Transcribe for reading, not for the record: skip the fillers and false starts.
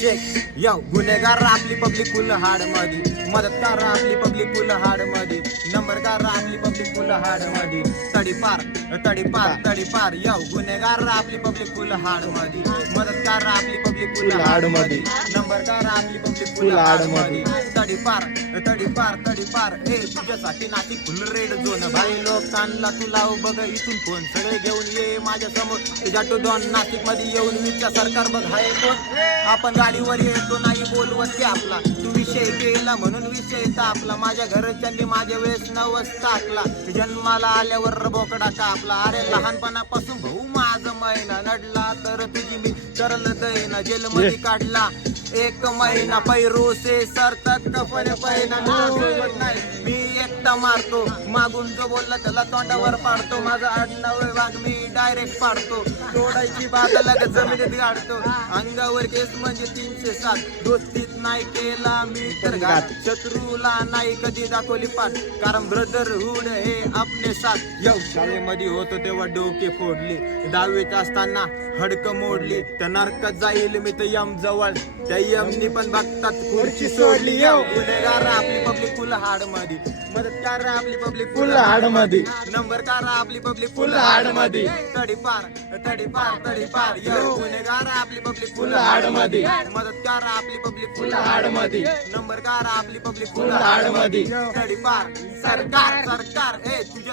check यो गुन्हेगार आपली public फुल हाड मध्ये, मदतगार आपली पब्लिक फुल हाड मध्ये, नंबरगार आपली पब्लिक फुल हाड मध्ये, तडीपार तडीपार तडीपार यो गुन्हेगार आपली पब्लिक फुल हाड मध्ये, मदतगार आपली पब्लिक फुल हाड मध्ये, नंबरगार आपली पब्लिक फुल हाड मध्ये, तडीपार तडीपार तडीपार ए तुझ्यासाठी नाशिक फुल रेड झोन भाई लोकांना तू लाव बघ इथून फोन सगळे घेऊन ये माझ्या समोर तुझ्या टू दोन नाशिक मध्ये येऊन विचार सरकार बघ हाय कोण आपण गाडीवर येतो नाही बोलवत ते आपला तू विषय केला म्हणून विषय तापला माझ्या घरच्यांनी माझ्या वेळेस नवस टाकला जन्माला आल्यावर बोकडा कापला अरे लहानपणापासून भाऊ माझं महिना नडला तर तुझी मी करल दैना जेल मध्ये काढला एक महिना पैरोसे सरतात कपडे पहिना नाही मी एकटा मारतो मागून जो बोलला त्याला तोंडावर पाडतो माझा आडनाव वाघ मी डायरेक्ट पाडतो तोडायची बात लगेच जमिनीत गाडतो अंगावर केस म्हणजे 307 दोस्तीत नाही केला मी तर घात शत्रूला नाही कधी दाखवली पाठ कारण ब्रदरहुड हे आपले साथ यव शाळेमध्ये होतो तेव्हा डोके फोडले 10वीत असताना हडक मोडली त्या नरकात जाईल मी तर यम जवळ त्या यमनी पण बघतात खुर्ची सोडली यव गुन्हेगार आपली पब्लिक फुल हाड मध्ये मदतगार आपली पब्लिक फुल हाड मध्ये नंबरकार आपली पब्लिक फुल हाड मध्ये तडीपार तडीपार तडीपार यव गुन्हेगार आपली पब्लिक फुल हाड मध्ये मदतगार आपली पब्लिक फुल हाड मध्ये नंबरकार आपली पब्लिक फुल हाड मध्ये तडीपार सरकार सरकार ए तुझ्या